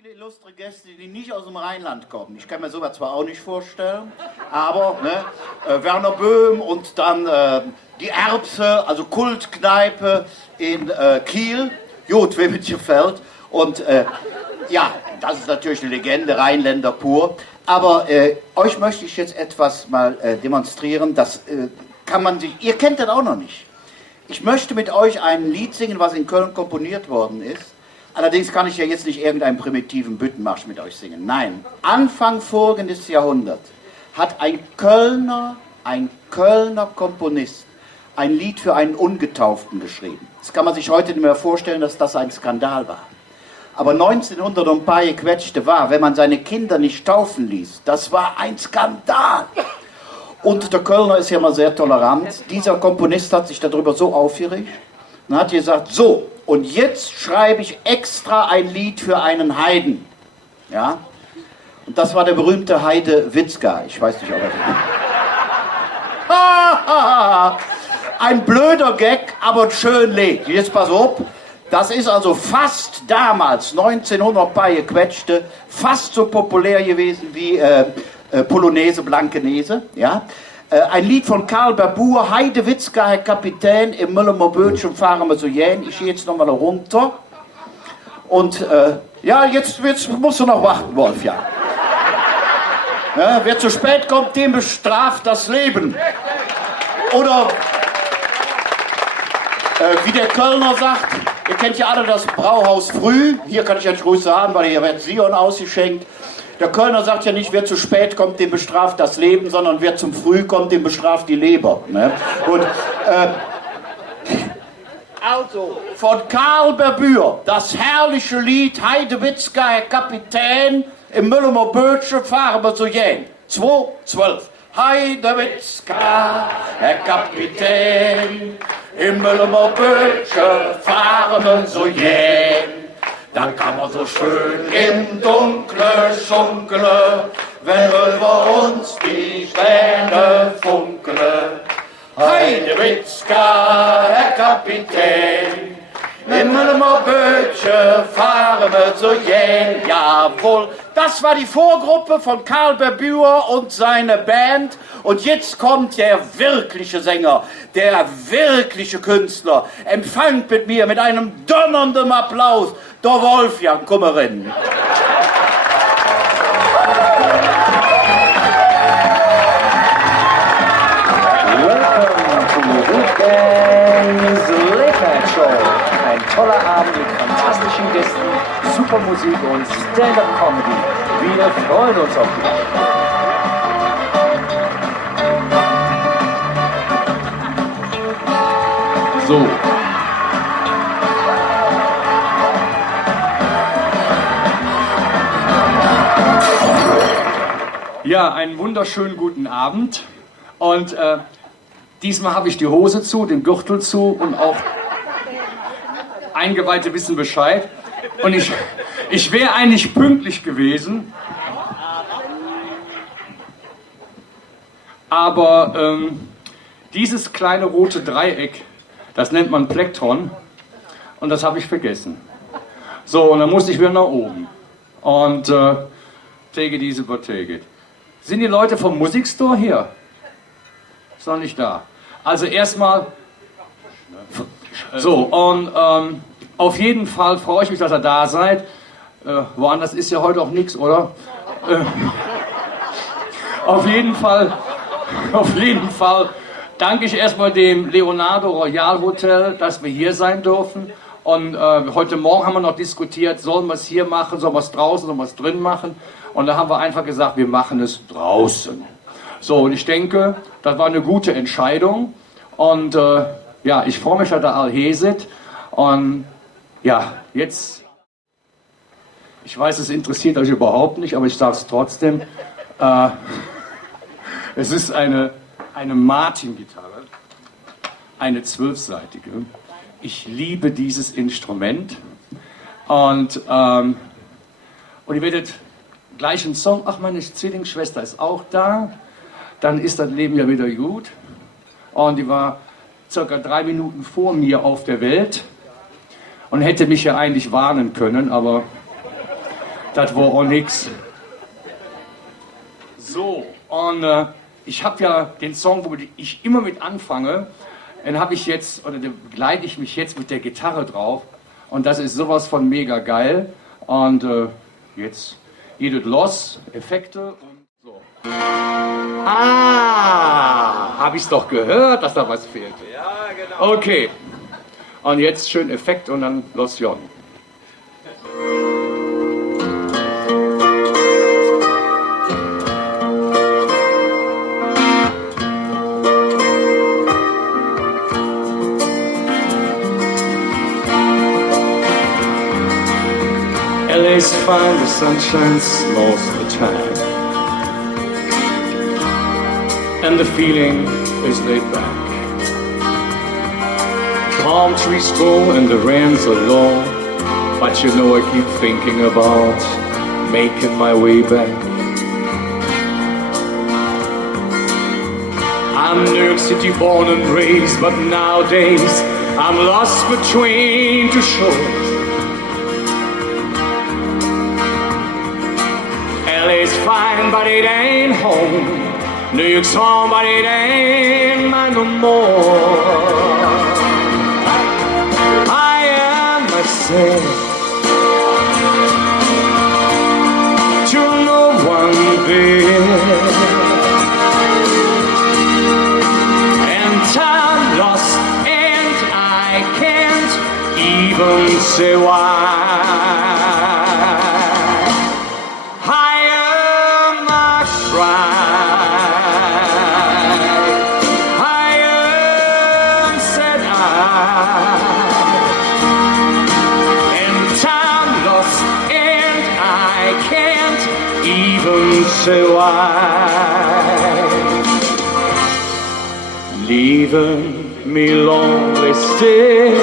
viele illustre Gäste, die nicht aus dem Rheinland kommen. Ich kann mir sowas zwar auch nicht vorstellen, aber ne, Werner Böhm und dann die Erbse, also Kultkneipe in Kiel. Gut, wem es gefällt. Und ja, das ist natürlich eine Legende, Rheinländer pur. Aber euch möchte ich jetzt etwas mal demonstrieren, das kann man sich, ihr kennt das auch noch nicht. Ich möchte mit euch ein Lied singen, was in Köln komponiert worden ist. Allerdings kann ich ja jetzt nicht irgendeinen primitiven Büttenmarsch mit euch singen. Nein, Anfang voriges Jahrhundert hat ein Kölner Komponist ein Lied für einen Ungetauften geschrieben. Das kann man sich heute nicht mehr vorstellen, dass das ein Skandal war. Aber 1900 und ein paar gequetschte war, wenn man seine Kinder nicht taufen ließ, das war ein Skandal. Und der Kölner ist ja mal sehr tolerant. Dieser Komponist hat sich darüber so aufgeregt und hat gesagt, so, und jetzt schreibe ich extra ein Lied für einen Heiden. Ja? Und das war der berühmte Heide Witzka. Ich weiß nicht, ob er... Ein blöder Gag, aber schön Lied. Jetzt pass auf. Das ist also fast damals, 1900 paar gequetschte, fast so populär gewesen wie Polonaise, Blankenese. Ja? Ein Lied von Karl Barbour, Heide Witzka, Herr Kapitän, im Müllermer Bötchen fahren wir so jähn. Ich gehe jetzt nochmal runter. Und ja, jetzt musst du noch warten, Wolf, ja. Ja, wer zu spät kommt, dem bestraft das Leben. Oder wie der Kölner sagt, ihr kennt ja alle das Brauhaus Früh, hier kann ich ja nicht ruhig sagen, weil hier wird Sion ausgeschenkt. Der Kölner sagt ja nicht, wer zu spät kommt, dem bestraft das Leben, sondern wer zum Früh kommt, dem bestraft die Leber. Ne? Und, also, von Karl Barbour, das herrliche Lied Heide Witzka, Herr Kapitän, im Müllermer Bötchen fahren wir so jähn. 2,12. Heide Witzka, Herr Kapitän, im Müllermer Bötchen fahren wir so jähn. Da kann man so schön im Dunkle schunkele, wenn über uns die Sterne funkele. Heide Witzka, Herr Kapitän, im Müllermer Bötchen fahren wir so jäh. Jawohl, das war die Vorgruppe von Karl Barbour und seine Band. Und jetzt kommt der wirkliche Sänger, der wirkliche Künstler. Empfangt mit mir mit einem donnernden Applaus der Wolfgang Kummerin. Ein toller Abend mit fantastischen Gästen, super Musik und Stand-up-Comedy. Wir freuen uns auf dich. So. Ja, einen wunderschönen guten Abend. Und diesmal habe ich die Hose zu, den Gürtel zu und auch Eingeweihte wissen Bescheid. Und ich wäre eigentlich pünktlich gewesen. Aber dieses kleine rote Dreieck, das nennt man Plektron. Und das habe ich vergessen. So, und dann musste ich wieder nach oben. Und take it easy, but take it. Sind die Leute vom Musikstore hier? Ist noch nicht da. Also erstmal... So, und auf jeden Fall freue ich mich, dass ihr da seid. Woanders ist ja heute auch nichts, oder? Auf jeden Fall danke ich erstmal dem Leonardo Royal Hotel, dass wir hier sein dürfen. Und heute Morgen haben wir noch diskutiert, sollen wir es hier machen, sollen wir es draußen, sollen wir es drin machen. Und da haben wir einfach gesagt, wir machen es draußen. So, und ich denke, das war eine gute Entscheidung. Und ja, ich freue mich, dass ihr alle hier seid. Und ja, jetzt, ich weiß, es interessiert euch überhaupt nicht, aber ich sage es trotzdem. Es ist eine Martin-Gitarre, eine 12-seitige. Ich liebe dieses Instrument. Und ihr werdet gleich einen Song, ach, meine Zwillingsschwester ist auch da. Dann ist das Leben ja wieder gut. Und die war circa 3 Minuten vor mir auf der Welt und hätte mich ja eigentlich warnen können, aber Das war auch nix. So, und ich habe ja den Song, wo ich immer mit anfange, den habe ich jetzt, oder den begleite ich mich jetzt mit der Gitarre drauf. Und das ist sowas von mega geil. Und jetzt geht es los, Effekte und so. Ah, habe ich es doch gehört, dass da was fehlt. Ja, genau. Okay, und jetzt schön Effekt und dann los, Jon. LA's fine, the sun shines most of the time, and the feeling is laid back. Palm trees grow and the rains are low, but you know I keep thinking about making my way back. I'm New York City born and raised, but nowadays I'm lost between two shores. LA's fine, but it ain't home. New York's home, but it ain't mine no more. I am myself to no one there, and time lost, and I can't even say why. Say why, leaving me lonely still.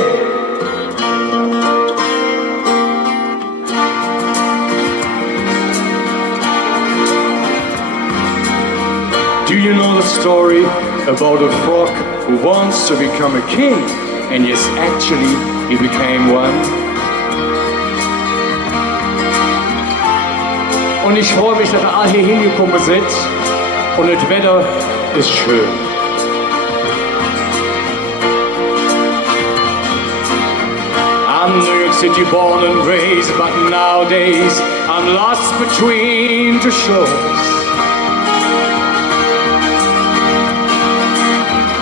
Do you know the story about a frog who wants to become a king? And yes, actually, he became one. Und ich freue mich, dass ihr alle hier hingekommen seid. Und das Wetter ist schön. I'm New York City born and raised, but nowadays I'm lost between two shores.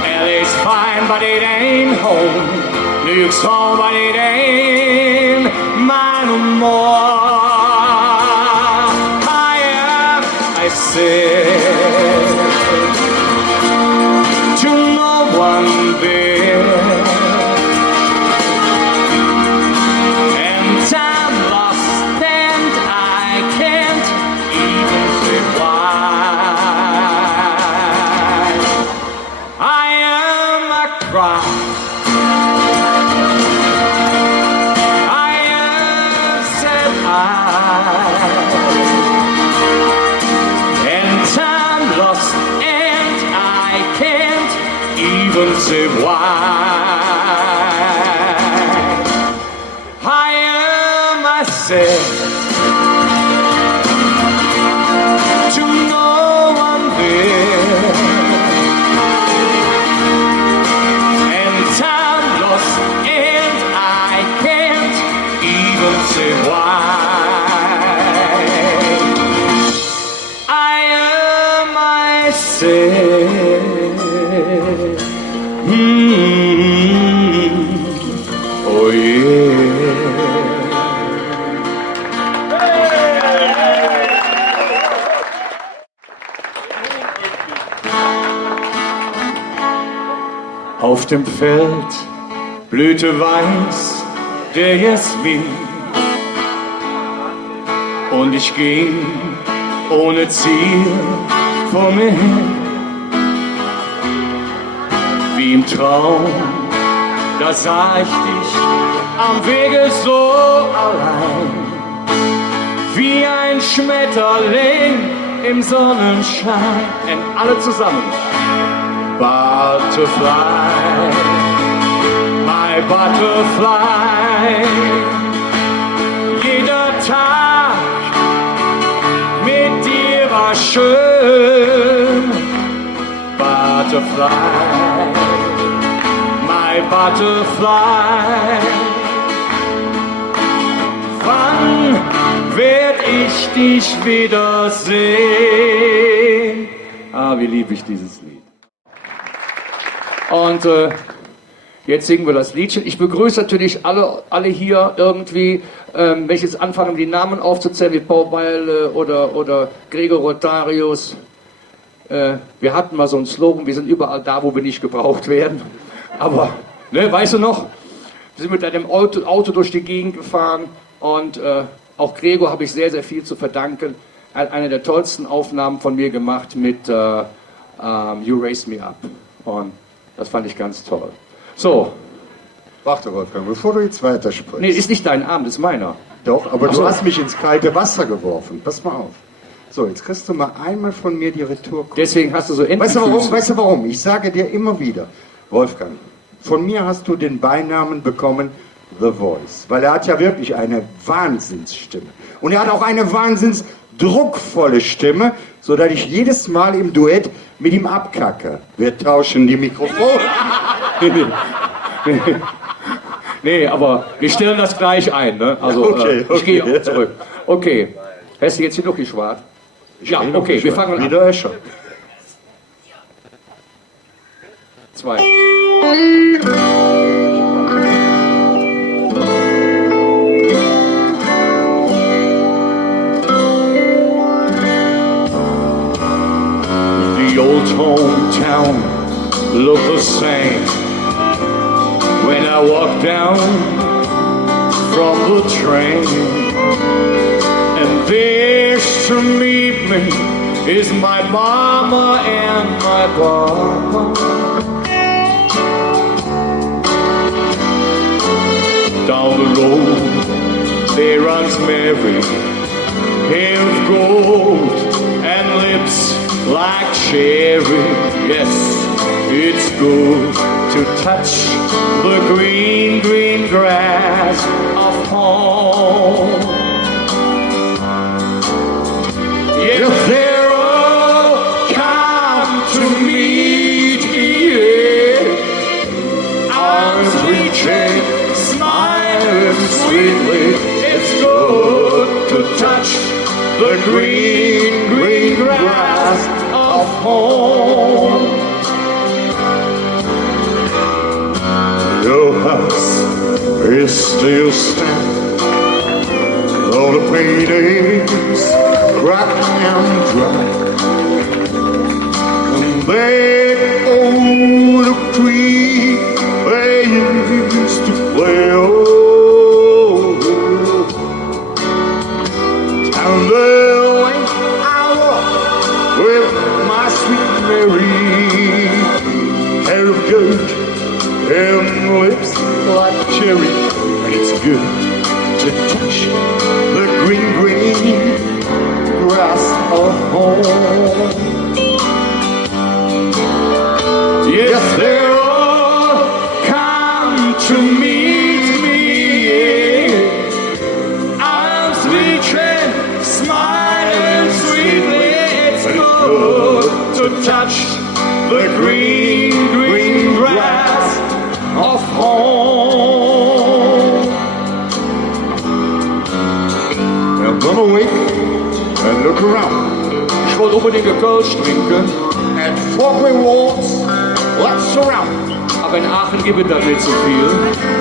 LA's fine, but it ain't home. New York's home, but it ain't mine no more. To no one there, and time lost, and I can't even say why. I am a cry, I am sad. Even say why. I am myself to no one there, and time lost, and I can't even say why. I am myself. Oh yeah. Auf dem Feld blühte weiß der Jasmin, und ich ging ohne Ziel vor mir hin. Wie im Traum, da sah ich dich am Wege so allein, wie ein Schmetterling im Sonnenschein. Und alle zusammen. Butterfly, my butterfly. Jeder Tag war schön. Butterfly, my butterfly. Wann werd ich dich wiedersehen? Ah, wie liebe ich dieses Lied. Und jetzt singen wir das Liedchen. Ich begrüße natürlich alle hier irgendwie, wenn ich jetzt anfange, die Namen aufzuzählen, wie Paul Weil oder Gregor Rotarius. Wir hatten mal so einen Slogan, wir sind überall da, wo wir nicht gebraucht werden. Aber, ne, weißt du noch, wir sind mit einem Auto durch die Gegend gefahren und auch Gregor habe ich sehr, sehr viel zu verdanken. Er hat eine der tollsten Aufnahmen von mir gemacht mit You Raise Me Up. Und das fand ich ganz toll. So. Warte, Wolfgang, bevor du jetzt weitersprichst. Nee, ist nicht dein Arm, das ist meiner. Doch, aber Ach so. du hast mich ins kalte Wasser geworfen. Pass mal auf. So, jetzt kriegst du mal einmal von mir die Retour. Deswegen hast du so Weißt du warum? Entenfüße. Weißt du warum? Ich sage dir immer wieder, Wolfgang, von mir hast du den Beinamen bekommen, The Voice. Weil er hat ja wirklich eine Wahnsinnsstimme. Und er hat auch eine wahnsinnsdruckvolle Stimme, sodass ich jedes Mal im Duett mit ihm abkacke. Wir tauschen die Mikrofone. Nee, aber wir stellen das gleich ein. Ne? Also, Okay, ich gehe okay. auch zurück. Okay. Hast du jetzt hier noch die Schwarz? Ja, okay, wir fangen an. Wieder Escher. 2. The old hometown looked the same when I walked down from the train. And there's to meet me is my mama and my papa. Down the road there runs Mary, hair of gold and lips like cherry. Yes, it's good to touch the green, green grass of home. If they're all come to meet me, yeah, arms reaching, smiling sweetly. It's good to touch the green, green grass of home. Your house is still standing, though the rainy days crack and dry. And that old tree they used to play on, and the way I walk with my sweet Mary, hair of gold and lips like cherry, and it's good to touch the green, green grass of home. Yes, they're all come to meet me, yeah. Arms reaching, smiling sweetly. It's good to touch the green, green grass of home. Now come awake and look around. Ich wollte unbedingt eine Kölsch trinken, At Fogway Walls, let's surround. aber in Aachen gibt es das nicht so viel.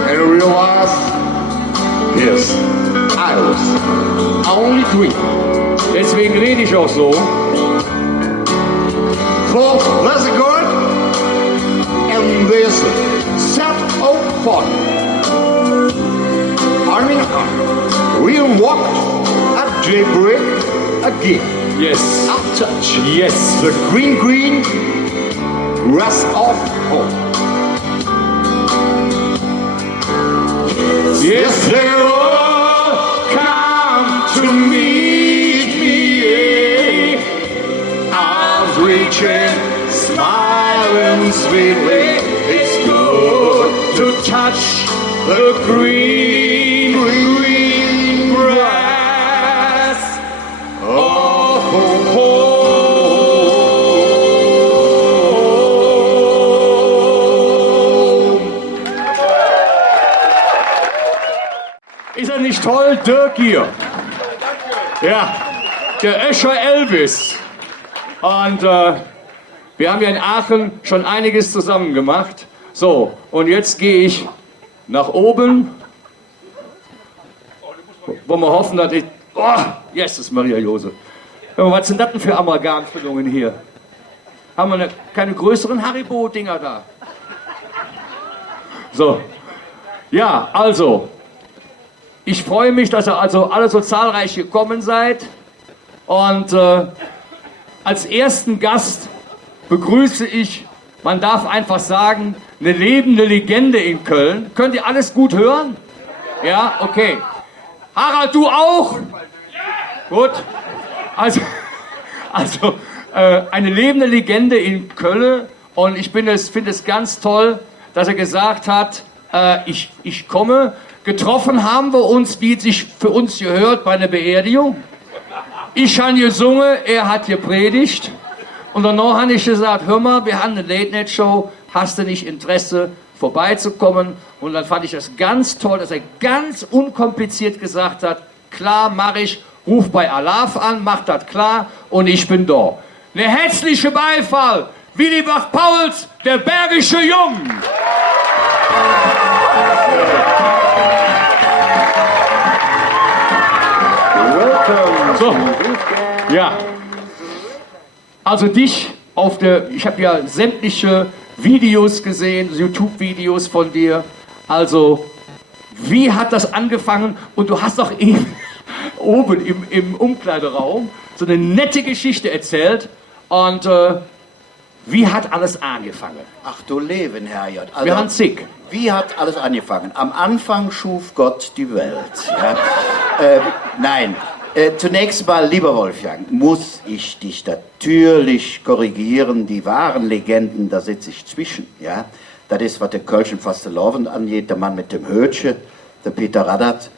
And realize, yes, I was only dream. Deswegen rede ich auch so. For there's a God and there's a set of fun. Arm in arm, we'll walk at daybreak again. Yes. I'll touch Yes. the green, green grass of home. Yes, they'll all come to meet me. Arms reaching, smiling sweetly. It's good to touch the green, green grass of home. toll, Dirk hier. Ja, der Escher Elvis. Und wir haben ja in Aachen schon einiges zusammen gemacht. So, und jetzt gehe ich nach oben. Wollen wir hoffen, dass ich... Oh, Jesus, Maria Josef. Was sind das denn für Amalgamfüllungen hier? Haben wir keine größeren Haribo-Dinger da? So. Ja, also. Ich freue mich, dass ihr also alle so zahlreich gekommen seid. Und als ersten Gast begrüße ich, man darf einfach sagen, eine lebende Legende in Köln. Könnt ihr alles gut hören? Ja, okay. Harald, du auch? Gut. Also eine lebende Legende in Köln. Und ich finde es ganz toll, dass er gesagt hat, ich komme. Getroffen haben wir uns, wie es sich für uns gehört, bei einer Beerdigung. Ich habe gesungen, er hat gepredigt. Und danach habe ich gesagt, hör mal, wir haben eine Late-Night-Show, hast du nicht Interesse, vorbeizukommen? Und dann fand ich das ganz toll, dass er ganz unkompliziert gesagt hat, klar, mach ich, ruf bei Alaf an, mach das klar und ich bin da. Eine herzliche Beifall, Willi Bach-Pauls, der Bergische Jung. So, ja. Also dich ich habe ja sämtliche Videos gesehen, YouTube-Videos von dir. Also, wie hat das angefangen? Und du hast doch eben oben im Umkleideraum so eine nette Geschichte erzählt. Und wie hat alles angefangen? Ach du Leben, Herr J. Also, Wir haben zig. Wie hat alles angefangen? Am Anfang schuf Gott die Welt. Ja? Nein. Zunächst mal, lieber Wolfgang, muss ich dich natürlich korrigieren. Die wahren Legenden, da sitze ich zwischen. Ja? Das ist, was der Kölschen Fastelovend angeht, der Mann mit dem Hötsche, der Peter Radat.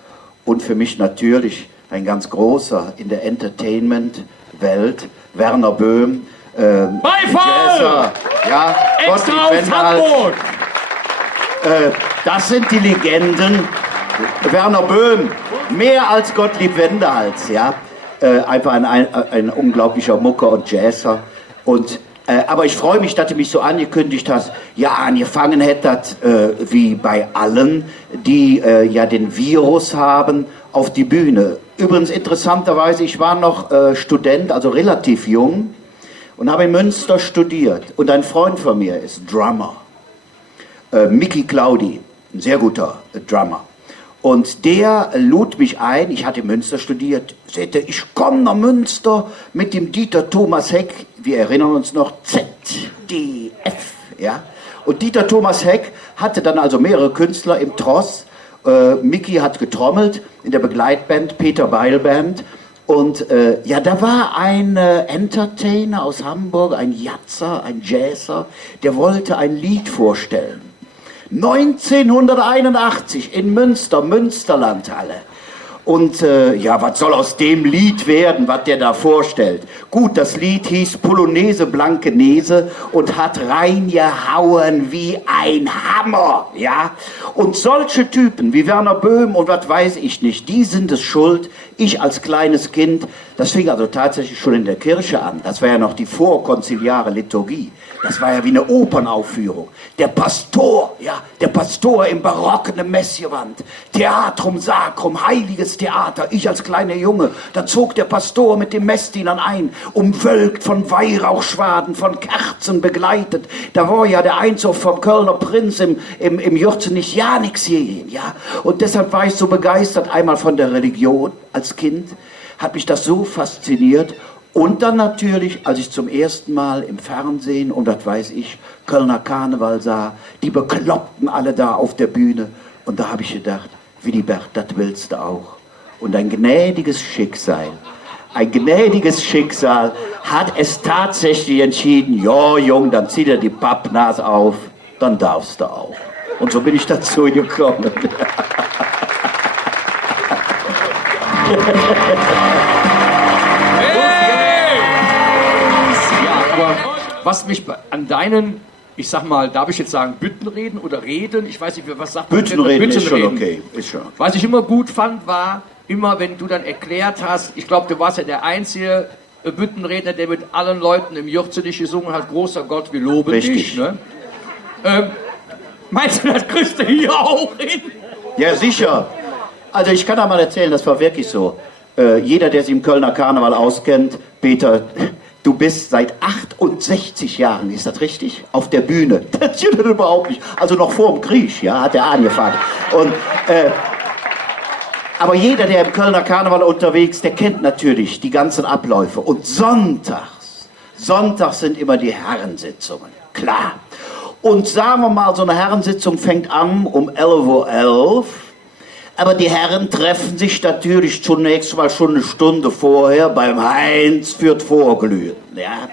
Und für mich natürlich ein ganz großer in der Entertainment-Welt, Werner Böhm. Beifall! Ja, Extra aus Hamburg! Das sind die Legenden. Werner Böhm, mehr als Gottlieb Wendehals, ja. Einfach ein unglaublicher Mucker und Jazzer. Aber ich freue mich, dass du mich so angekündigt hast. Ja, angefangen hättet, wie bei allen, die ja den Virus haben, auf die Bühne. Übrigens interessanterweise, ich war noch Student, also relativ jung, und habe in Münster studiert. Und ein Freund von mir ist Drummer. Mickey Claudi, ein sehr guter Drummer. Und der lud mich ein, ich hatte in Münster studiert, sagte, ich komme nach Münster mit dem Dieter Thomas Heck, wir erinnern uns noch, ZDF, ja. Und Dieter Thomas Heck hatte dann also mehrere Künstler im Tross. Mickey hat getrommelt in der Begleitband, Peter Beil Band. Und ja, da war ein Entertainer aus Hamburg, ein Jatzer, ein Jazzer, der wollte ein Lied vorstellen. 1981 in Münster, Münsterlandhalle. Und ja, was soll aus dem Lied werden, was der da vorstellt? Gut, das Lied hieß Polonaise Blankenese und hat reingehauen wie ein Hammer, ja? Und solche Typen wie Werner Böhm und was weiß ich nicht, die sind es schuld. Ich als kleines Kind, das fing also tatsächlich schon in der Kirche an. Das war ja noch die vorkonziliare Liturgie. Das war ja wie eine Opernaufführung. Der Pastor, ja, der Pastor im barocken Messgewand. Theatrum Sacrum, heiliges Theater. Ich als kleiner Junge, da zog der Pastor mit den Messdienern ein, umwölkt von Weihrauchschwaden, von Kerzen begleitet. Da war ja der Einzug vom Kölner Prinz im Jürzenich ja nix hierhin, ja. Und deshalb war ich so begeistert, einmal von der Religion als Kind, hat mich das so fasziniert. Und dann natürlich, als ich zum ersten Mal im Fernsehen und was weiß ich, Kölner Karneval sah, die Bekloppten alle da auf der Bühne. Und da habe ich gedacht, Willibert, das willst du auch. Und ein gnädiges Schicksal hat es tatsächlich entschieden, ja Jung, dann zieh dir die Pappnase auf, dann darfst du auch. Und so bin ich dazu gekommen. Aber was mich an deinen ich sag mal, darf ich jetzt sagen, Büttenreden oder Reden? Ich weiß nicht, was sagt man? Büttenreden ist schon okay. Ist schon okay. Was ich immer gut fand, war, immer wenn du dann erklärt hast, ich glaube, du warst ja der einzige Büttenredner, der mit allen Leuten im Jürzenich gesungen hat, großer Gott, wir loben Richtig. dich. Ne? Meinst du, das kriegst du hier auch hin? Ja, sicher. Also ich kann da mal erzählen, das war wirklich so. Jeder, der sich im Kölner Karneval auskennt, Peter, du bist seit 68 Jahren, ist das richtig? Auf der Bühne. Das stimmt überhaupt nicht. Also noch vor dem Krieg, ja, hat er angefangen. Und, aber jeder, der im Kölner Karneval unterwegs, der kennt natürlich die ganzen Abläufe. Und sonntags sind immer die Herrensitzungen, klar. Und sagen wir mal, so eine Herrensitzung fängt an um 11:11 Uhr. Aber die Herren treffen sich natürlich zunächst mal schon eine Stunde vorher beim Heinz führt Vorglühen. Ja?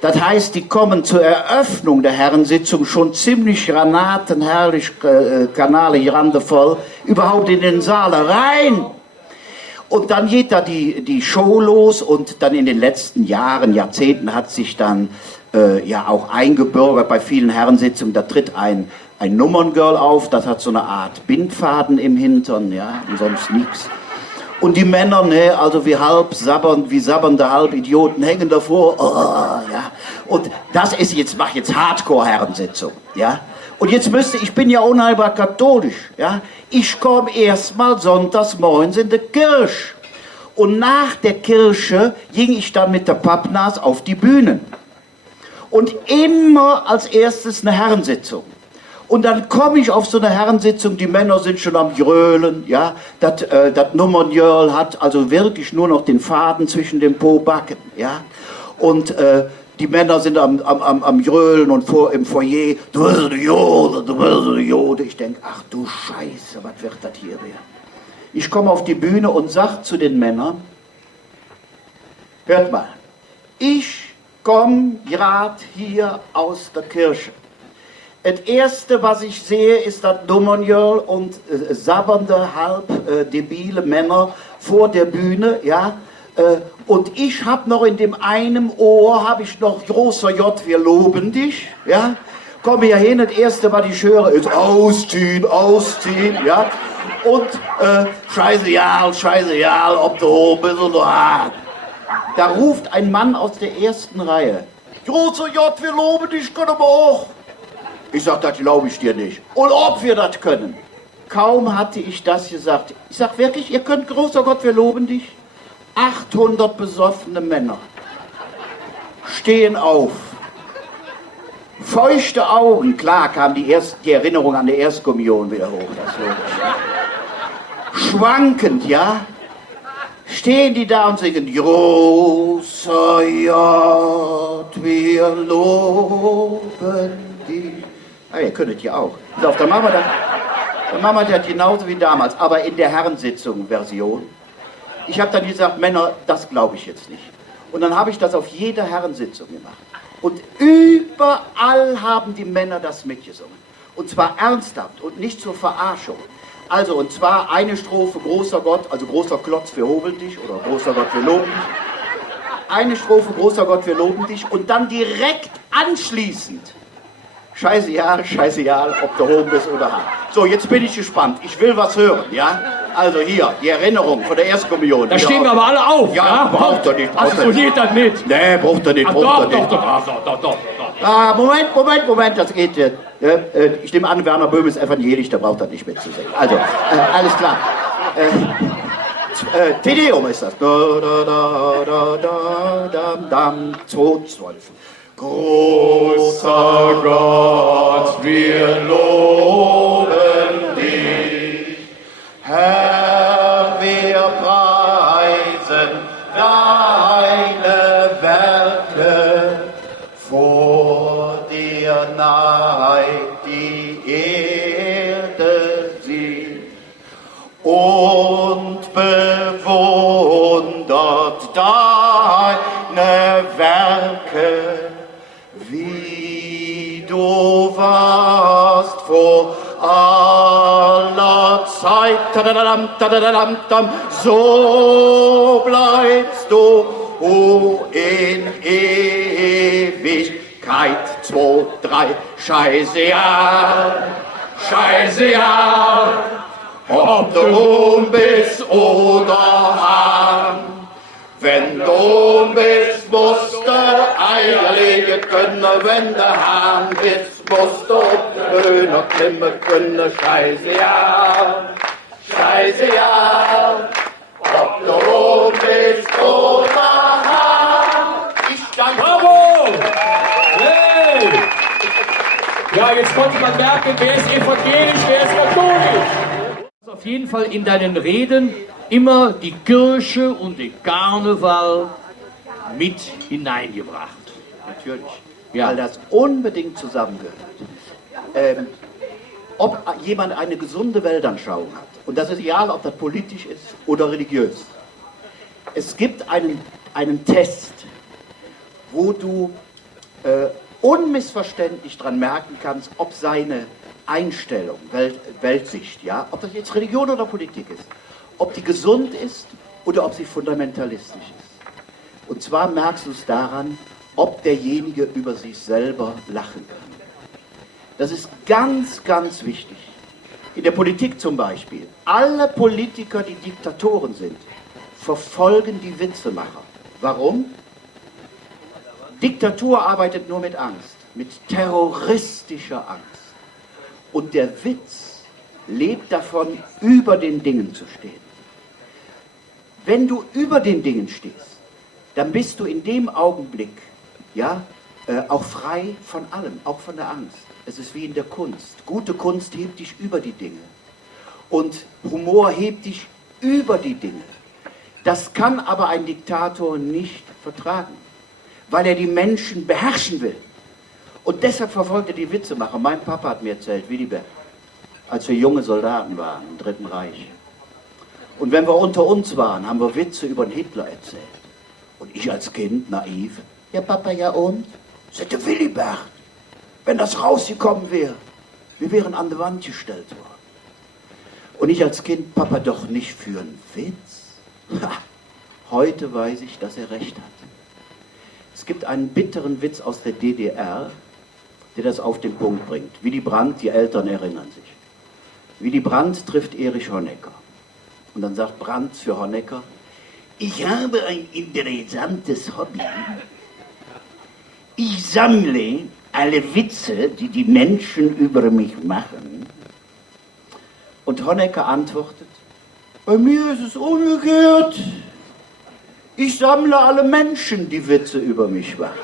Das heißt, die kommen zur Eröffnung der Herrensitzung schon ziemlich granatenherrlich, kanalig randevoll, überhaupt in den Saal rein. Und dann geht da die Show los und dann in den letzten Jahren, Jahrzehnten hat sich dann ja auch eingebürgert bei vielen Herrensitzungen, da tritt ein Nummerngirl auf, das hat so eine Art Bindfaden im Hintern, ja, und sonst nichts. Und die Männer, ne, also wie sabbernde Halbidioten hängen davor, oh, ja. Und das ist jetzt, mach jetzt Hardcore-Herrensitzung, ja. Und jetzt ich bin ja unheilbar katholisch, ja. Ich komme erstmal sonntags morgens in die Kirche. Und nach der Kirche ging ich dann mit der Pappnas auf die Bühne. Und immer als erstes eine Herrensitzung. Und dann komme ich auf so eine Herrensitzung, die Männer sind schon am Grölen, ja, das Nummernjörl hat also wirklich nur noch den Faden zwischen den Po-Backen, ja, und die Männer sind am Grölen und im Foyer, du wirst die Jode, ich denke, ach du Scheiße, was wird das hier werden? Ich komme auf die Bühne und sage zu den Männern, hört mal, ich komme gerade hier aus der Kirche. Das Erste, was ich sehe, ist das Nummernjörl und sabbernde, halb debile Männer vor der Bühne, ja. Und ich habe noch in dem einen Ohr, habe ich noch großer J, wir loben dich, ja. Komm hier hin, das Erste, was ich höre, ist ausziehen, ja. Und scheiße, ja, ob du oben bist oder Da ruft ein Mann aus der ersten Reihe, großer J, wir loben dich, können wir auch. Ich sag, das glaube ich dir nicht. Und ob wir das können. Kaum hatte ich das gesagt. Ich sag wirklich, ihr könnt, großer Gott, wir loben dich. 800 besoffene Männer stehen auf. Feuchte Augen. Klar kam die Erinnerung an die Erstkommunion wieder hoch. Das ist logisch. Schwankend, ja. Stehen die da und singen, großer Gott, wir loben dich. Ah, ihr könntet ja auch. So, dann machen wir das genauso wie damals, aber in der Herrensitzung-Version. Ich habe dann gesagt, Männer, das glaube ich jetzt nicht. Und dann habe ich das auf jeder Herrensitzung gemacht. Und überall haben die Männer das mitgesungen. Und zwar ernsthaft und nicht zur Verarschung. Also, und zwar eine Strophe, großer Gott, also großer Klotz, wir hobeln dich, oder großer Gott, wir loben dich. Eine Strophe, großer Gott, wir loben dich. Und dann direkt anschließend, scheißegal, ob du oben bist oder hart. So, jetzt bin ich gespannt. Ich will was hören, ja? Also hier, die Erinnerung von der Erstkommunion. Da stehen wir aber alle auf. Ja, braucht er nicht. Achso, geht das nicht? Nee, braucht er nicht. Doch. Ah, Moment, das geht jetzt. Ich nehme an, Werner Böhm ist evangelisch, der braucht das nicht mitzusingen. Also, alles klar. Tedeum ist das. 2,12. Großer Gott, wir loben dich. Herr, wir preisen deine Werke. Vor dir neigt die Erde sich und bewundert deine Werke, wie du warst vor aller Zeit. So bleibst du, o in Ewigkeit. 2, 3, Scheiße ja, ob du Rom bist oder Hahn. Wenn du Rom bist, musst du Eier legen können, wenn du Hahn bist, musst du auf den Höhner klimmen können. Scheiße ja, ob du Rom bist oder Hahn. Ich danke. Bravo! Hey! Ja, jetzt konnte man merken, wer ist evangelisch, wer ist katholisch. Auf jeden Fall in deinen Reden immer die Kirche und den Karneval mit hineingebracht. Natürlich, Ja. weil das unbedingt zusammengehört. Ob jemand eine gesunde Weltanschauung hat, und das ist egal, ob das politisch ist oder religiös. Es gibt einen Test, wo du unmissverständlich dran merken kannst, ob seine Einstellung, Weltsicht, ja, ob das jetzt Religion oder Politik ist, ob die gesund ist oder ob sie fundamentalistisch ist. Und zwar merkst du es daran, ob derjenige über sich selber lachen kann. Das ist ganz, ganz wichtig. In der Politik zum Beispiel. Alle Politiker, die Diktatoren sind, verfolgen die Witzemacher. Warum? Diktatur arbeitet nur mit Angst, mit terroristischer Angst. Und der Witz lebt davon, über den Dingen zu stehen. Wenn du über den Dingen stehst, dann bist du in dem Augenblick, ja, auch frei von allem, auch von der Angst. Es ist wie in der Kunst. Gute Kunst hebt dich über die Dinge. Und Humor hebt dich über die Dinge. Das kann aber ein Diktator nicht vertragen, weil er die Menschen beherrschen will. Und deshalb verfolgt er die Witzemacher. Mein Papa hat mir erzählt, Willibert, als wir junge Soldaten waren im Dritten Reich. Und wenn wir unter uns waren, haben wir Witze über den Hitler erzählt. Und ich als Kind, naiv, ja Papa, ja und? Sagte Willibert, wenn das rausgekommen wäre, wir wären an die Wand gestellt worden. Und ich als Kind, Papa, doch nicht für einen Witz. Ha, heute weiß ich, dass er recht hat. Es gibt einen bitteren Witz aus der DDR, der das auf den Punkt bringt. Willy Brandt, die Eltern erinnern sich. Willy Brandt trifft Erich Honecker. Und dann sagt Brandt für Honecker, ich habe ein interessantes Hobby. Ich sammle alle Witze, die die Menschen über mich machen. Und Honecker antwortet, bei mir ist es umgekehrt. Ich sammle alle Menschen, die Witze über mich machen.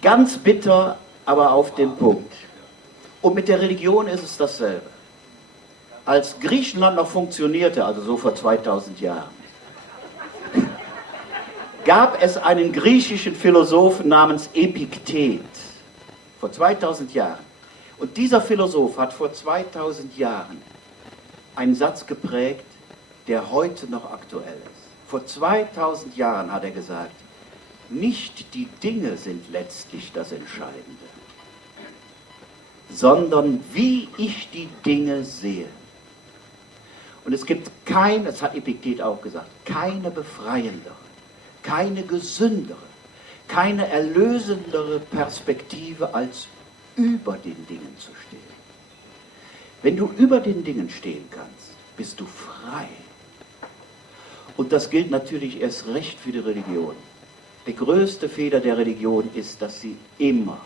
Ganz bitter, aber auf den Punkt. Und mit der Religion ist es dasselbe. Als Griechenland noch funktionierte, also so vor 2000 Jahren, gab es einen griechischen Philosophen namens Epiktet, vor 2000 Jahren. Und dieser Philosoph hat vor 2000 Jahren einen Satz geprägt, der heute noch aktuell ist. Vor 2000 Jahren hat er gesagt, nicht die Dinge sind letztlich das Entscheidende, sondern wie ich die Dinge sehe. Und es gibt das hat Epiktet auch gesagt, keine befreiendere, keine gesündere, keine erlösendere Perspektive, als über den Dingen zu stehen. Wenn du über den Dingen stehen kannst, bist du frei. Und das gilt natürlich erst recht für die Religion. Der größte Fehler der Religion ist, dass sie immer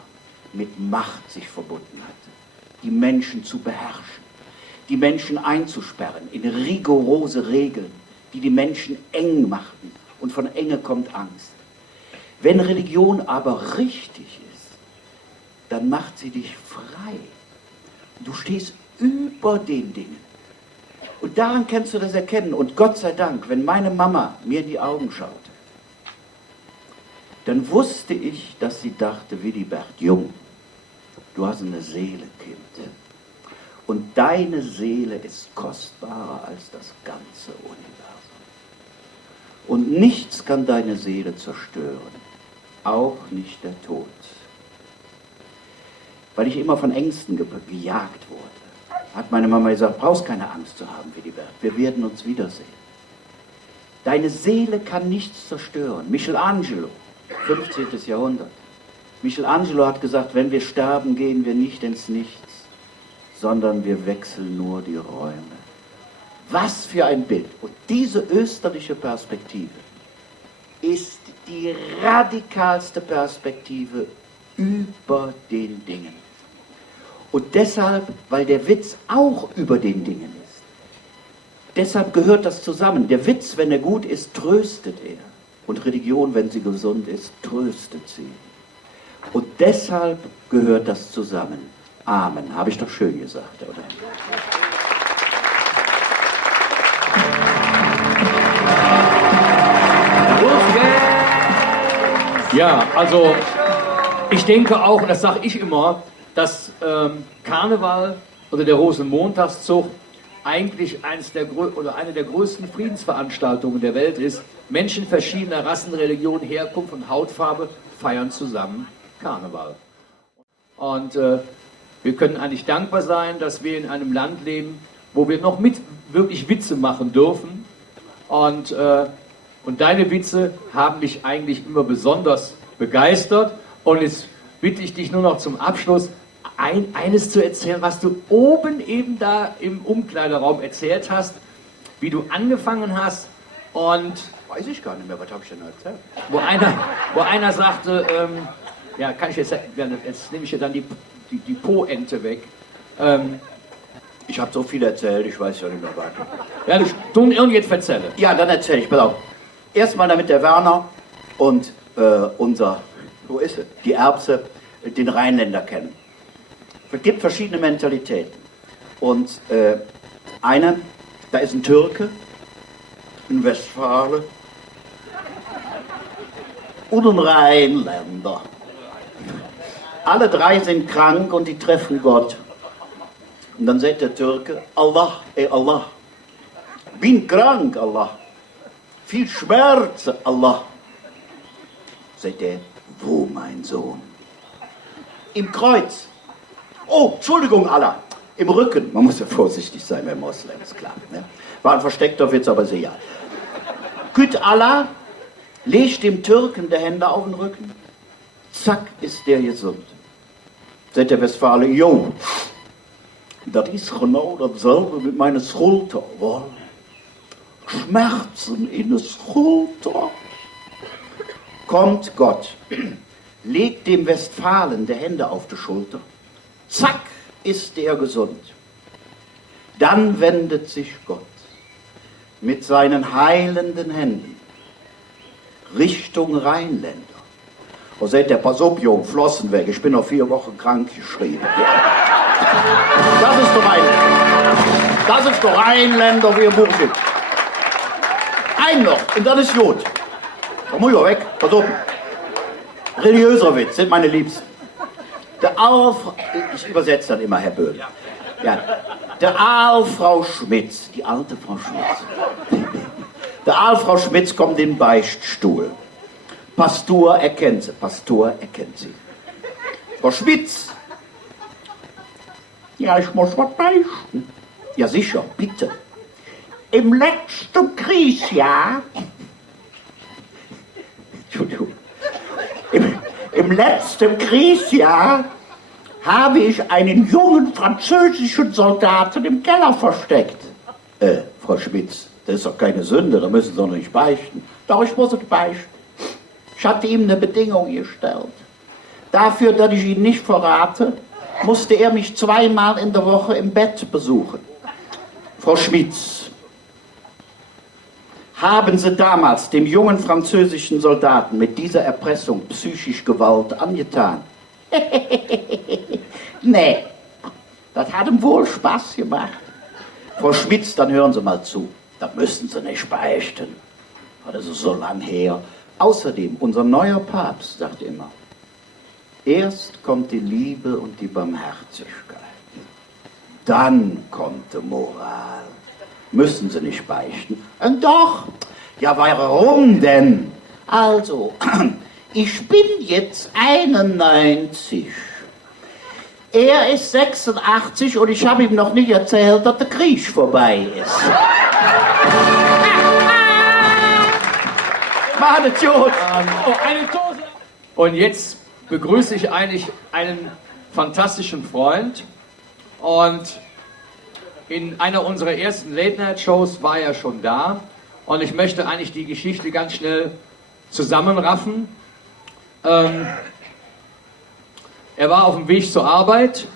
mit Macht sich verbunden hat, die Menschen zu beherrschen, die Menschen einzusperren in rigorose Regeln, die die Menschen eng machten. Und von Enge kommt Angst. Wenn Religion aber richtig ist, dann macht sie dich frei. Du stehst über den Dingen. Und daran kannst du das erkennen. Und Gott sei Dank, wenn meine Mama mir in die Augen schaute, dann wusste ich, dass sie dachte, Willibert, Jung, du hast eine Seele, Kind. Und deine Seele ist kostbarer als das ganze Universum. Und nichts kann deine Seele zerstören, auch nicht der Tod. Weil ich immer von Ängsten gejagt wurde, hat meine Mama gesagt, brauchst keine Angst zu haben, Willibert, wir werden uns wiedersehen. Deine Seele kann nichts zerstören. Michelangelo, 15. Jahrhundert, Michelangelo hat gesagt, wenn wir sterben, gehen wir nicht ins Nichts, sondern wir wechseln nur die Räume. Was für ein Bild. Und diese österliche Perspektive ist die radikalste Perspektive über den Dingen. Und deshalb, weil der Witz auch über den Dingen ist. Deshalb gehört das zusammen. Der Witz, wenn er gut ist, tröstet er. Und Religion, wenn sie gesund ist, tröstet sie. Und deshalb gehört das zusammen. Amen. Habe ich doch schön gesagt, oder? Ja, also ich denke auch, und das sage ich immer, dass Karneval oder der Rosenmontagszug eigentlich eine der größten Friedensveranstaltungen der Welt ist. Menschen verschiedener Rassen, Religion, Herkunft und Hautfarbe feiern zusammen Karneval. Und wir können eigentlich dankbar sein, dass wir in einem Land leben, wo wir noch wirklich Witze machen dürfen. Und deine Witze haben mich eigentlich immer besonders begeistert. Und jetzt bitte ich dich nur noch zum Abschluss, eines zu erzählen, was du oben eben da im Umkleideraum erzählt hast, wie du angefangen hast und... Weiß ich gar nicht mehr, was habe ich denn erzählt? Wo einer sagte, ja, kann ich jetzt nehme ich ja dann die Po-Ente weg. Ich habe so viel erzählt, ich weiß ja nicht mehr weiter. Ja, du jetzt erzähle. Ja, dann erzähle ich, pass auf. Erstmal damit der Werner und wo ist er? Die Erbse, den Rheinländer kennen. Es gibt verschiedene Mentalitäten. Und da ist ein Türke, ein Westfale und ein Rheinländer. Alle drei sind krank und die treffen Gott. Und dann sagt der Türke, Allah, Allah, bin krank, Allah. Viel Schmerz, Allah. Sagt er, wo mein Sohn? Im Kreuz. Oh, Entschuldigung, Allah. Im Rücken. Man muss ja vorsichtig sein bei Moslem, ist klar. Ne? War ein versteckter Witz, aber sehr. Güt Allah, legt dem Türken die Hände auf den Rücken. Zack, ist der gesund. Sagt der Westfale, jo, das ist genau dasselbe mit meiner Schulter. Wow. Schmerzen in der Schulter. Kommt Gott, legt dem Westfalen die Hände auf die Schulter. Zack, ist er gesund. Dann wendet sich Gott mit seinen heilenden Händen Richtung Rheinländer. Und sagt der, pass auf, Jung, Flossen weg, ich bin noch 4 Wochen krank geschrieben. Das ist doch Rheinländer, wie ein Buch gibt. Ein noch, und das ist gut. Da muss ich auch weg, pass auf. Religiöser Witz, sind meine Liebsten. Ich übersetze dann immer, Herr Böhm. Ja, der Frau Schmitz, die alte Frau Schmitz. Der Frau Schmitz kommt in den Beichtstuhl. Pastor erkennt sie. Frau Schmitz. Ja, ich muss was beichten. Ja, sicher, bitte. Im letzten Kriegsjahr, Entschuldigung, im letzten Kriegsjahr habe ich einen jungen französischen Soldaten im Keller versteckt. Frau Schmitz, das ist doch keine Sünde, da müssen Sie doch nicht beichten. Doch, ich muss es beichten. Ich hatte ihm eine Bedingung gestellt. Dafür, dass ich ihn nicht verrate, musste er mich 2-mal in der Woche im Bett besuchen. Frau Schmitz, haben Sie damals dem jungen französischen Soldaten mit dieser Erpressung psychisch Gewalt angetan? Nee, das hat ihm wohl Spaß gemacht. Frau Schmitz, dann hören Sie mal zu, da müssen Sie nicht beichten. Das ist so lang her. Außerdem, unser neuer Papst sagt immer, erst kommt die Liebe und die Barmherzigkeit. Dann kommt die Moral. Müssen Sie nicht beichten? Doch. Ja, warum denn? Also, ich bin jetzt 91. Er ist 86 und ich habe ihm noch nicht erzählt, dass der Krieg vorbei ist. Macht es gut. Und jetzt begrüße ich eigentlich einen fantastischen Freund. Und in einer unserer ersten Late-Night-Shows war er schon da. Und ich möchte eigentlich die Geschichte ganz schnell zusammenraffen. Er war auf dem Weg zur Arbeit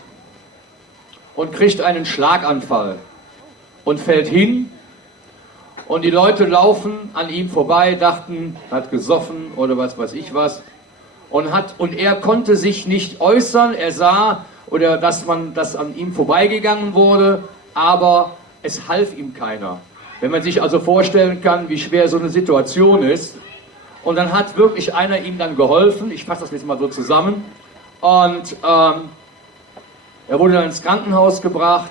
und kriegt einen Schlaganfall und fällt hin. Und die Leute laufen an ihm vorbei, dachten, er hat gesoffen oder was weiß ich was. Und er konnte sich nicht äußern. Er sah, oder dass an ihm vorbeigegangen wurde, aber es half ihm keiner. Wenn man sich also vorstellen kann, wie schwer so eine Situation ist. Und dann hat wirklich einer ihm dann geholfen. Ich fasse das jetzt mal so zusammen. Und er wurde dann ins Krankenhaus gebracht,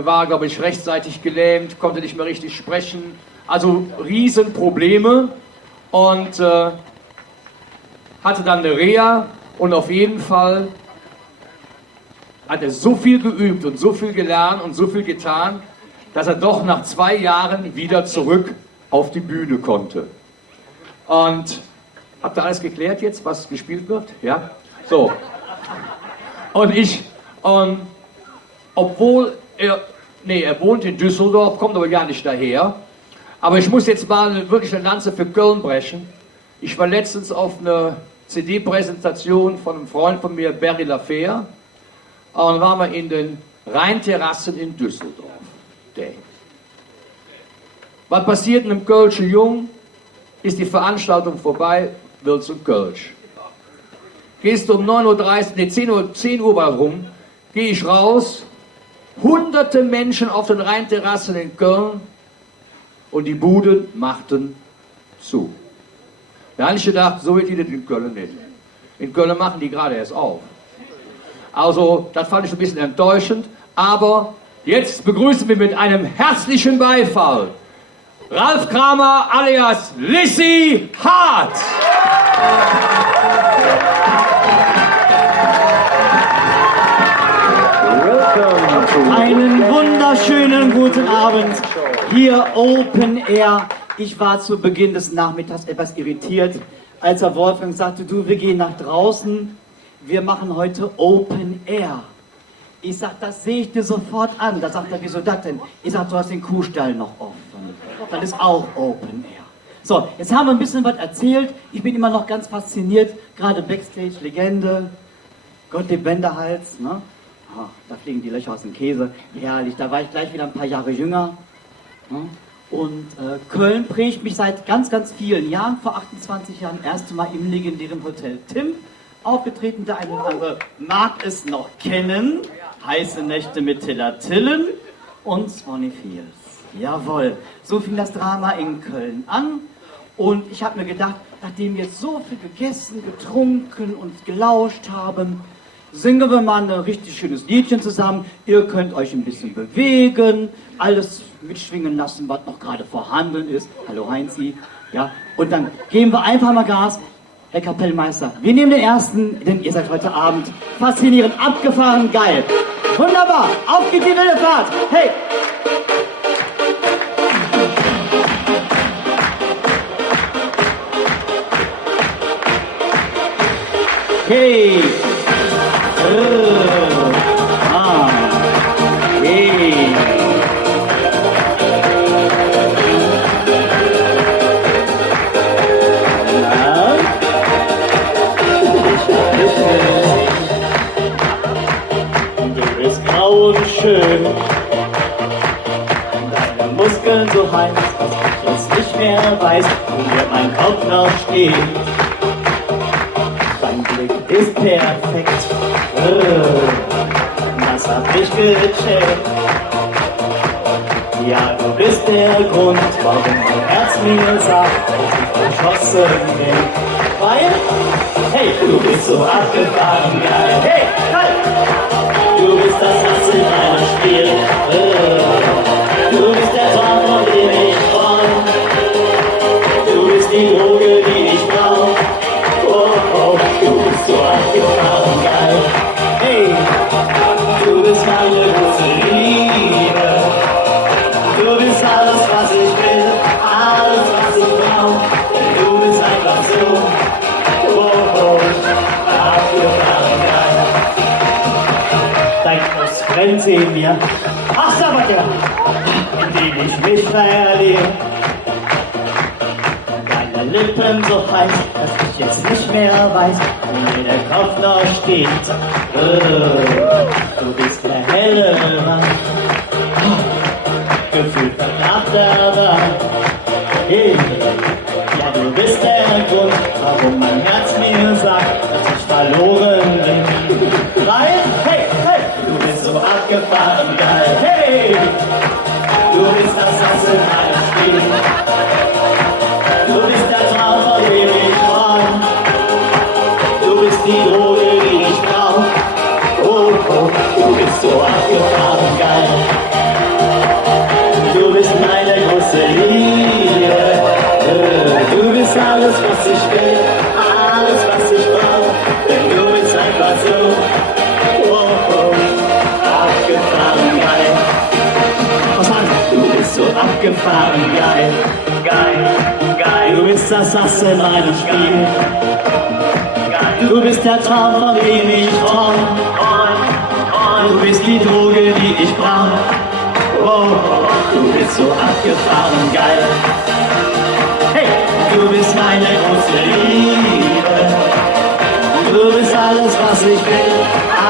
war, glaube ich, rechtzeitig gelähmt, konnte nicht mehr richtig sprechen. Also Riesenprobleme und hatte dann eine Reha und auf jeden Fall hat er so viel geübt und so viel gelernt und so viel getan, dass er doch nach 2 Jahren wieder zurück auf die Bühne konnte. Und habt ihr alles geklärt jetzt, was gespielt wird? Ja? So. Und obwohl er wohnt in Düsseldorf, kommt aber gar nicht daher. Aber ich muss jetzt mal wirklich eine Lanze für Köln brechen. Ich war letztens auf einer CD-Präsentation von einem Freund von mir, Barry Lafer. Und waren wir in den Rheinterrassen in Düsseldorf. Was passiert einem Kölschen Jung? Ist die Veranstaltung vorbei, will zum Kölsch. Gehst du um 9:30 Uhr, 10 Uhr war rum, gehe ich raus, hunderte Menschen auf den Rheinterrassen in Köln und die Buden machten zu. Da habe ich gedacht, so wird die das in Köln nicht. In Köln machen die gerade erst auf. Also, das fand ich ein bisschen enttäuschend, aber jetzt begrüßen wir mit einem herzlichen Beifall Ralf Kramer alias Lissi Hart. Einen wunderschönen guten Abend hier Open Air. Ich war zu Beginn des Nachmittags etwas irritiert, als Herr Wolfgang sagte, du, wir gehen nach draußen, wir machen heute Open Air. Ich sag, das sehe ich dir sofort an. Da sagt er, wieso das denn? Ich sag, du hast den Kuhstall noch offen. Das ist auch Open Air. So, jetzt haben wir ein bisschen was erzählt. Ich bin immer noch ganz fasziniert, gerade Backstage, Legende, Gottlieb Wenderhals, ne? Oh, da fliegen die Löcher aus dem Käse. Herrlich, da war ich gleich wieder ein paar Jahre jünger. Ne? Und Köln prägt mich seit ganz, ganz vielen Jahren, vor 28 Jahren, erst mal im legendären Hotel Tim aufgetreten. Der eine oder andere mag es noch kennen. Heiße Nächte mit Tilla Tillen und Swanee Fields. Jawohl, so fing das Drama in Köln an. Und ich habe mir gedacht, nachdem wir jetzt so viel gegessen, getrunken und gelauscht haben, singen wir mal ein richtig schönes Liedchen zusammen. Ihr könnt euch ein bisschen bewegen, alles mitschwingen lassen, was noch gerade vorhanden ist. Hallo Heinzi. Ja, und dann geben wir einfach mal Gas. Herr Kapellmeister, wir nehmen den ersten, denn ihr seid heute Abend faszinierend, abgefahren, geil. Wunderbar, auf geht die wilde Fahrt. Hey! Hey! Hey! Du bist grau und schön, deine Muskeln so heiß, dass ich jetzt nicht mehr weiß, wo mir mein Kopf noch steht. Dein Blick ist perfekt, das hab ich gecheckt. Ja, du bist der Grund, warum mein Herz mir sagt, dass ich verschossen bin. Weil, hey, du bist so abgefahren, geil. Hey, halt! Du bist das Herz in meinem Spiel. Du bist der Traum, von dem ich träum. Du bist die Droge, die ich brauch. Oh, oh, du bist so abgefahren, geil. Hey, du bist meine große Liebe. Du bist alles, was ich will, alles, was ich brauch. Du bist einfach so. Oh, oh, ach, Moment sehen wir. Ach, Sabbatjahr, in dem ich mich verliere. Deine Lippen so heiß, dass ich jetzt nicht mehr weiß, wo mir der Kopf noch steht. Du bist der helle Mann, gefühlt verknappt aber. Hey, ja, du bist der Grund, warum mein Herz mir sagt, dass ich verloren bin. Weil, hey, hey, du bist so abgefahren geil. Hey, du bist das Haus in meinem Spiel. Du bist der Traum, von dem ich träum. Du bist die Droge, die ich brauch. Oh, oh, du bist so abgefahren geil. Du bist meine große Liebe. Du bist alles, was ich will, alles, was ich brauch. Denn du bist einfach so, oh, oh, abgefahren geil. Was war das? Du bist so abgefahren geil, geil, geil. Du bist das Ass in meinem Spiel. Du bist der Traum, von dem ich träum. Du bist die Droge, die ich brauch. Oh, du bist so abgefahren geil. Hey, du bist meine große Liebe. Du bist alles, was ich will,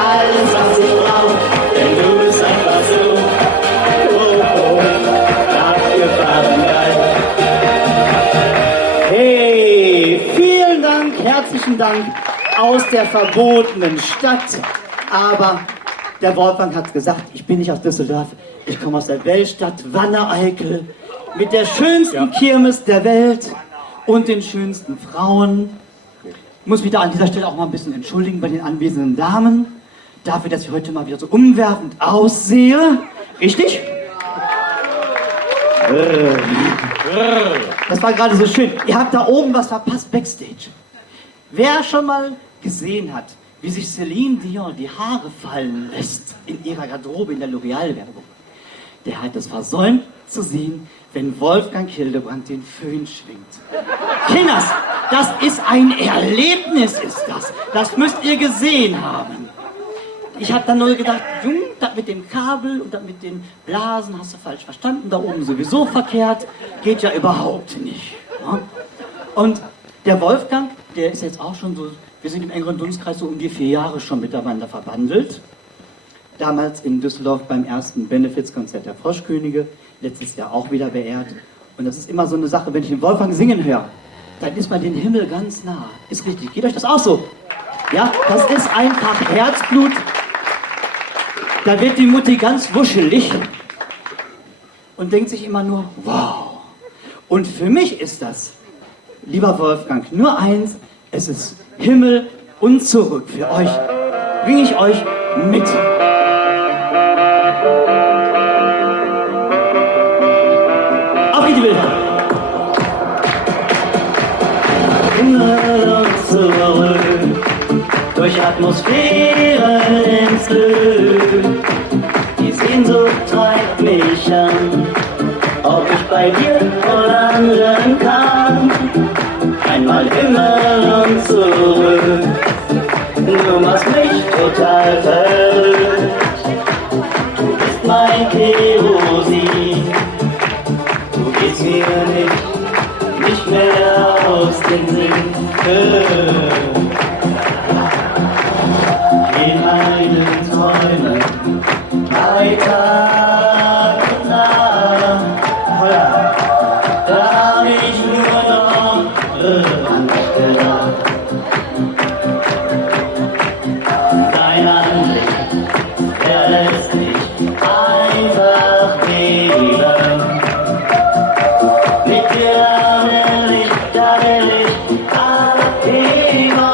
alles, was ich brauch. Denn du bist einfach so, oh, oh, abgefahren geil. Hey, vielen Dank, herzlichen Dank aus der verbotenen Stadt. Aber der Wolfgang hat gesagt, ich bin nicht aus Düsseldorf, ich komme aus der Weltstadt Wanne-Eickel mit der schönsten Kirmes der Welt und den schönsten Frauen. Ich muss mich da an dieser Stelle auch mal ein bisschen entschuldigen bei den anwesenden Damen, dafür, dass ich heute mal wieder so umwerfend aussehe. Richtig? Das war gerade so schön. Ihr habt da oben was verpasst backstage. Wer schon mal gesehen hat, wie sich Celine Dion die Haare fallen lässt in ihrer Garderobe in der L'Oreal-Werbung, der hat es versäumt zu sehen, wenn Wolfgang Hildebrand den Föhn schwingt. Kinders, das ist ein Erlebnis, ist das. Das müsst ihr gesehen haben. Ich habe dann nur gedacht, Jung, das mit dem Kabel und das mit den Blasen hast du falsch verstanden, da oben sowieso verkehrt, geht ja überhaupt nicht. Ja? Und der Wolfgang, der ist jetzt auch schon so, wir sind im engeren Dunstkreis so um die 4 Jahre schon miteinander verbandelt. Damals in Düsseldorf beim ersten Benefizkonzert der Froschkönige, letztes Jahr auch wieder beehrt. Und das ist immer so eine Sache, wenn ich den Wolfgang singen höre, dann ist man den Himmel ganz nah. Ist richtig. Geht euch das auch so? Ja, das ist einfach Herzblut. Da wird die Mutti ganz wuschelig und denkt sich immer nur, wow. Und für mich ist das, lieber Wolfgang, nur eins, es ist Himmel und zurück. Für euch bringe ich euch mit. Auf geht die Bilder. Himmel und zurück, durch Atmosphären ins Glück. Die Sehnsucht treibt mich an, ob ich bei dir landen kann. Einmal Himmel und zurück, du machst mich total verrückt. Du bist mein Kerosin, du gehst mir nicht mehr aus dem Sinn. In meinen Träumen, bei Tag und Nacht, da hab ich nur noch an dich gedacht. Dein Anblick, der lässt mich einfach leben. Mit dir will ich, da will ich abheben.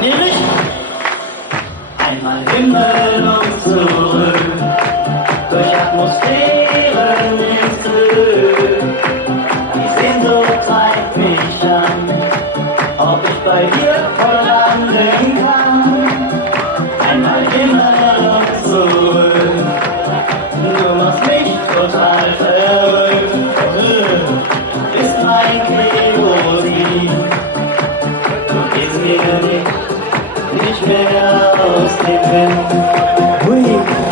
Nämlich einmal Himmel und zurück, durch Atmosphären ins Glück. Die Sehnsucht treibt mich an, ob ich bei dir voll landen kann. Einmal Himmel und zurück, du machst mich total verrückt. Ist mein Kerosin, du gehst mir nicht mehr aus dem Wind. Hui.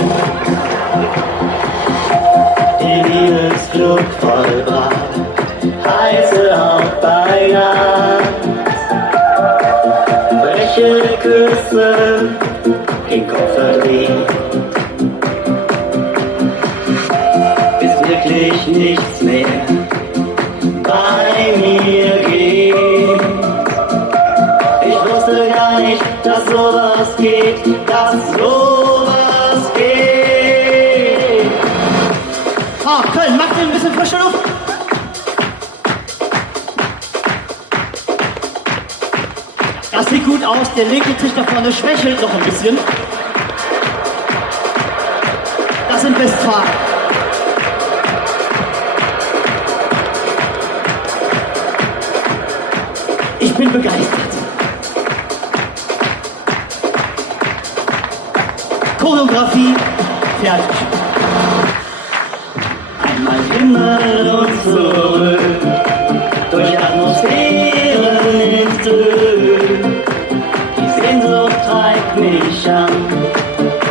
Küsse den Kopf verdreht. Ist wirklich nichts mehr bei mir geht. Ich wusste gar nicht, dass sowas geht, dass sowas geht. Oh, Köln, macht ihr ein bisschen frische Luft? Das sieht gut aus, der linke Tisch da vorne schwächelt noch ein bisschen. Das sind Westfalen. Ich bin begeistert. Choreografie fertig. Einmal Himmel und zurück, durch Atmosphären ins Glück. Die Sehnsucht treibt mich an,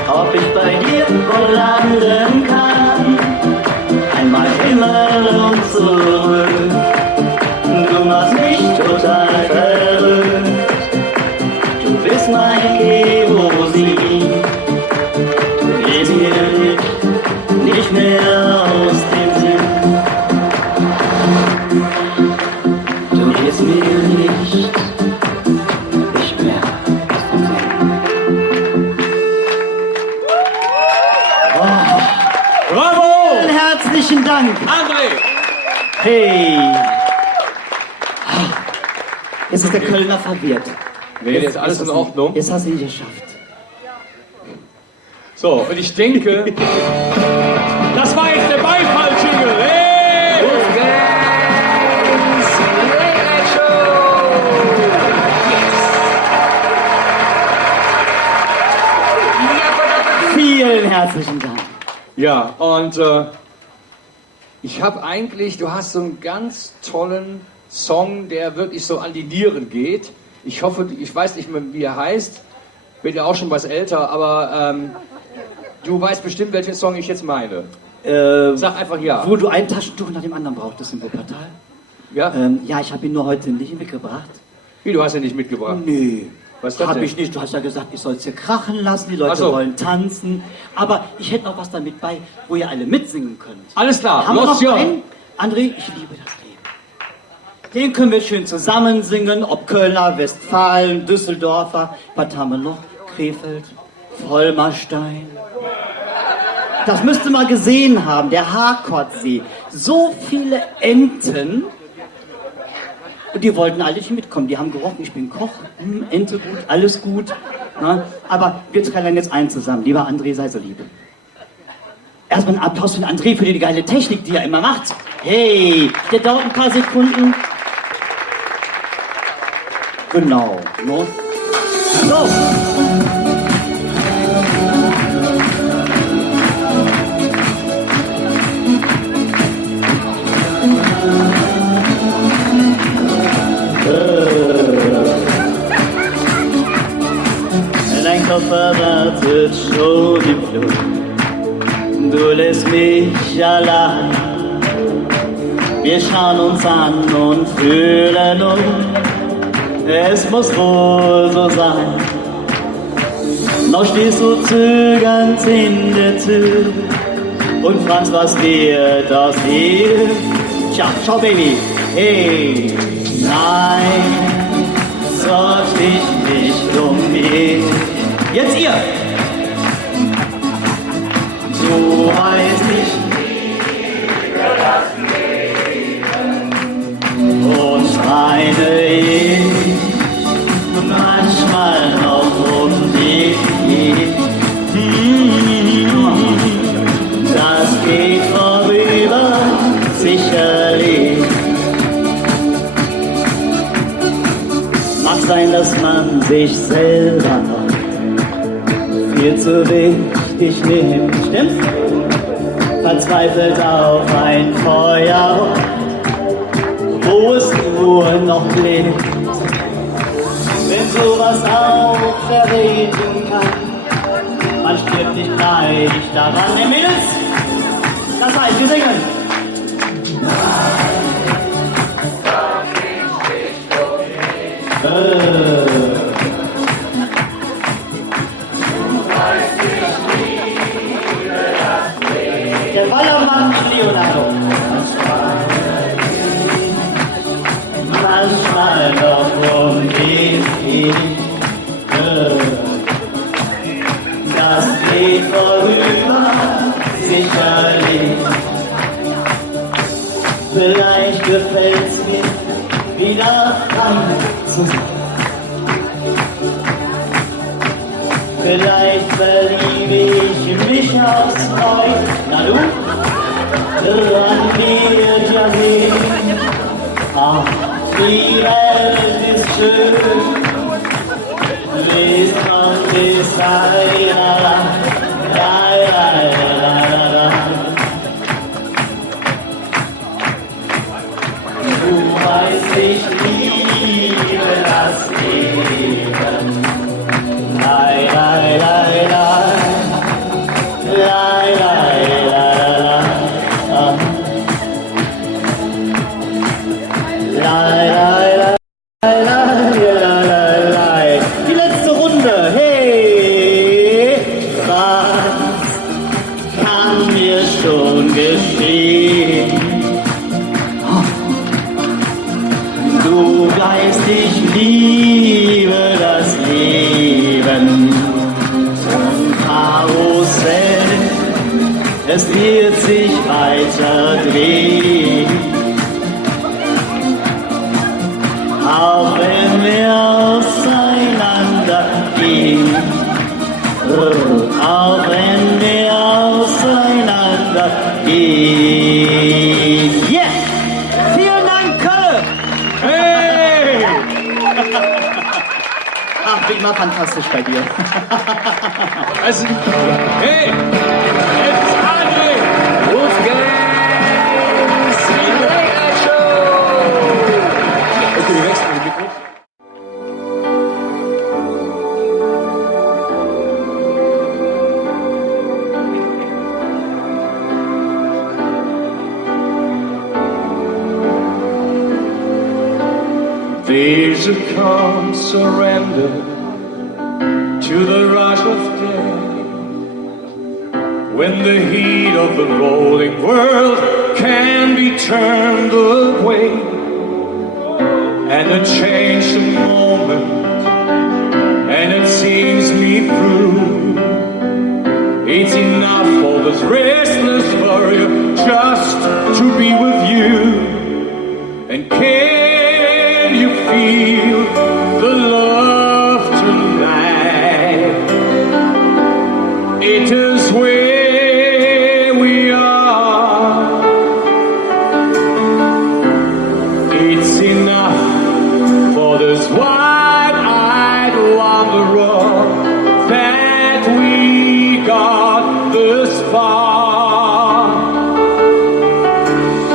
ob ich bei dir wohl landen kann. Einmal Himmel und zurück, du machst mich total verrückt. Du bist mein Kerosin, du gehst mir nicht mehr aus dem Sinn. Du gehst mir nicht mehr aus dem Sinn. Bravo! Vielen herzlichen Dank. André! Hey. Jetzt ist der Kölner verwirrt. Nee, jetzt ist alles in Ordnung. Jetzt hast du ihn geschafft. So, und ich denke, das war jetzt der Beifall-Jingle. Hey! Vielen herzlichen Dank. Ja, und ich habe eigentlich, du hast so einen ganz tollen Song, der wirklich so an die Nieren geht. Ich hoffe, ich weiß nicht mehr, wie er heißt, bin ja auch schon was älter, aber du weißt bestimmt, welchen Song ich jetzt meine. Sag einfach ja. Wo du ein Taschentuch nach dem anderen brauchtest im Wuppertal. Ja? Ja, ich habe ihn nur heute nicht mitgebracht. Wie, du hast ihn nicht mitgebracht? Nee. Was ist das Hab denn? ich nicht. Du hast ja gesagt, ich soll es hier krachen lassen, die Leute Ach so. wollen tanzen. Aber ich hätte noch was damit bei, wo ihr alle mitsingen könnt. Alles klar, Haben wir los, noch ja. einen? André, ich liebe das Leben. Den können wir schön zusammen singen, ob Kölner, Westfalen, Düsseldorfer, was haben wir noch? Krefeld, Vollmerstein. Das müsst ihr mal gesehen haben, der Harkortsee. So viele Enten. Und die wollten alle nicht mitkommen. Die haben gerochen, ich bin Koch. Ente gut, alles gut. Na, aber wir trällern jetzt ein zusammen. Lieber André, sei so lieb. Erstmal einen Applaus für den André für die geile Technik, die er immer macht. Hey, der dauert ein paar Sekunden. Genau. No? So. Dein Koffer wartet schon im Flug, du lässt mich allein. Wir schauen uns an und fühlen uns, es muss wohl so sein. Noch stehst du zögernd in der Tür und fragst, was wird aus dir? Tja, schau Baby, hey, nein, sorg dich nicht um mich. Jetzt ihr! Du weißt nicht, und schreine ich manchmal noch um dich. Das geht vorüber, sicherlich. Mag sein, dass man sich selber viel zu wichtig nimmt, stimmt's? Verzweifelt auf ein Feuer, wo es nur noch lebt. Wenn sowas auch verreden kann, man stirbt nicht gleich daran. Hey Mädels, das heißt, wir singen. ist ewig. Das geht vorüber, sicherlich. Vielleicht gefällt's mir wieder frei zu sein. Vielleicht verliebe ich mich aufs Neue. Na du? Dann wird ja sehen. Ach, die Welt ist schön. Bis man bis da. Du weißt, ich liebe das Leben. Lai, lai, lai, lai. Lai, lai, lai, lai. Lai, lai, lai, lai, lai, lai. Die letzte Runde. Hey, was kann mir schon geschehen? Du weißt, ich liebe das Leben. Zum Karussell, es wird sich weiter drehen. Auch wenn wir auseinander gehen, auch wenn wir auseinander gehen. Yeah! Vielen Dank, Kölle! Hey! Ach, wie immer fantastisch bei dir. Also, hey! Es ist André! Wolfgang! Okay, wir wechseln die Mikros. There's a calm surrender to the rush of day, when the heat of the rolling world can be turned away, and a change the moment, and it sees me through. It's enough for this restless warrior just to be with you. And can you feel the love tonight? It is where we are. It's enough for this wide-eyed wanderer that we got this far.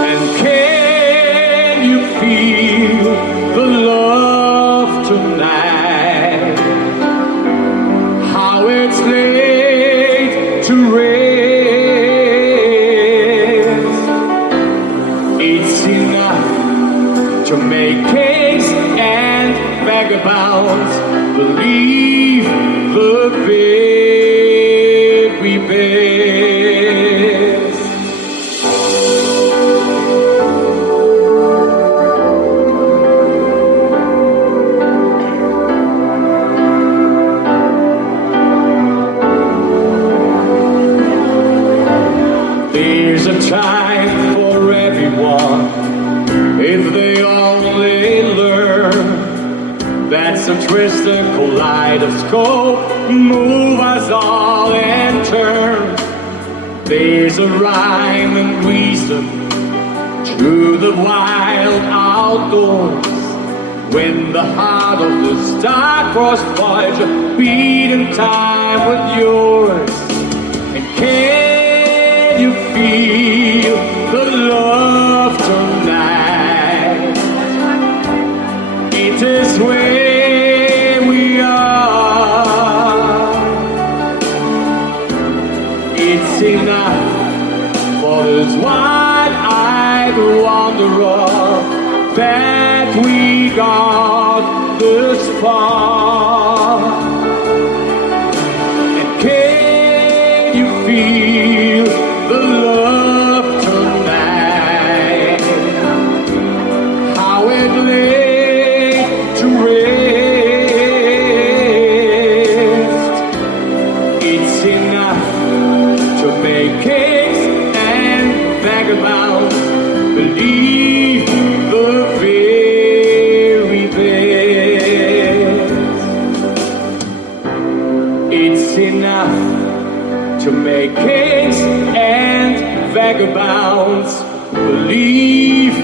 And can you feel the love tonight? How it's laid to rest. It's enough to make kings and vagabonds believe the very best. There's a time for everyone if they only learn. That's a twisted kaleidoscope, move us all in turn. There's a rhyme and reason to the wild outdoors, when the heart of the star-crossed Voyager beat in time with yours. And can you feel the love tonight? It is where we are. It's enough for this wide-eyed wanderer that we got this far. And can you feel the love tonight? How it lay to rest. to make kings and vagabonds believe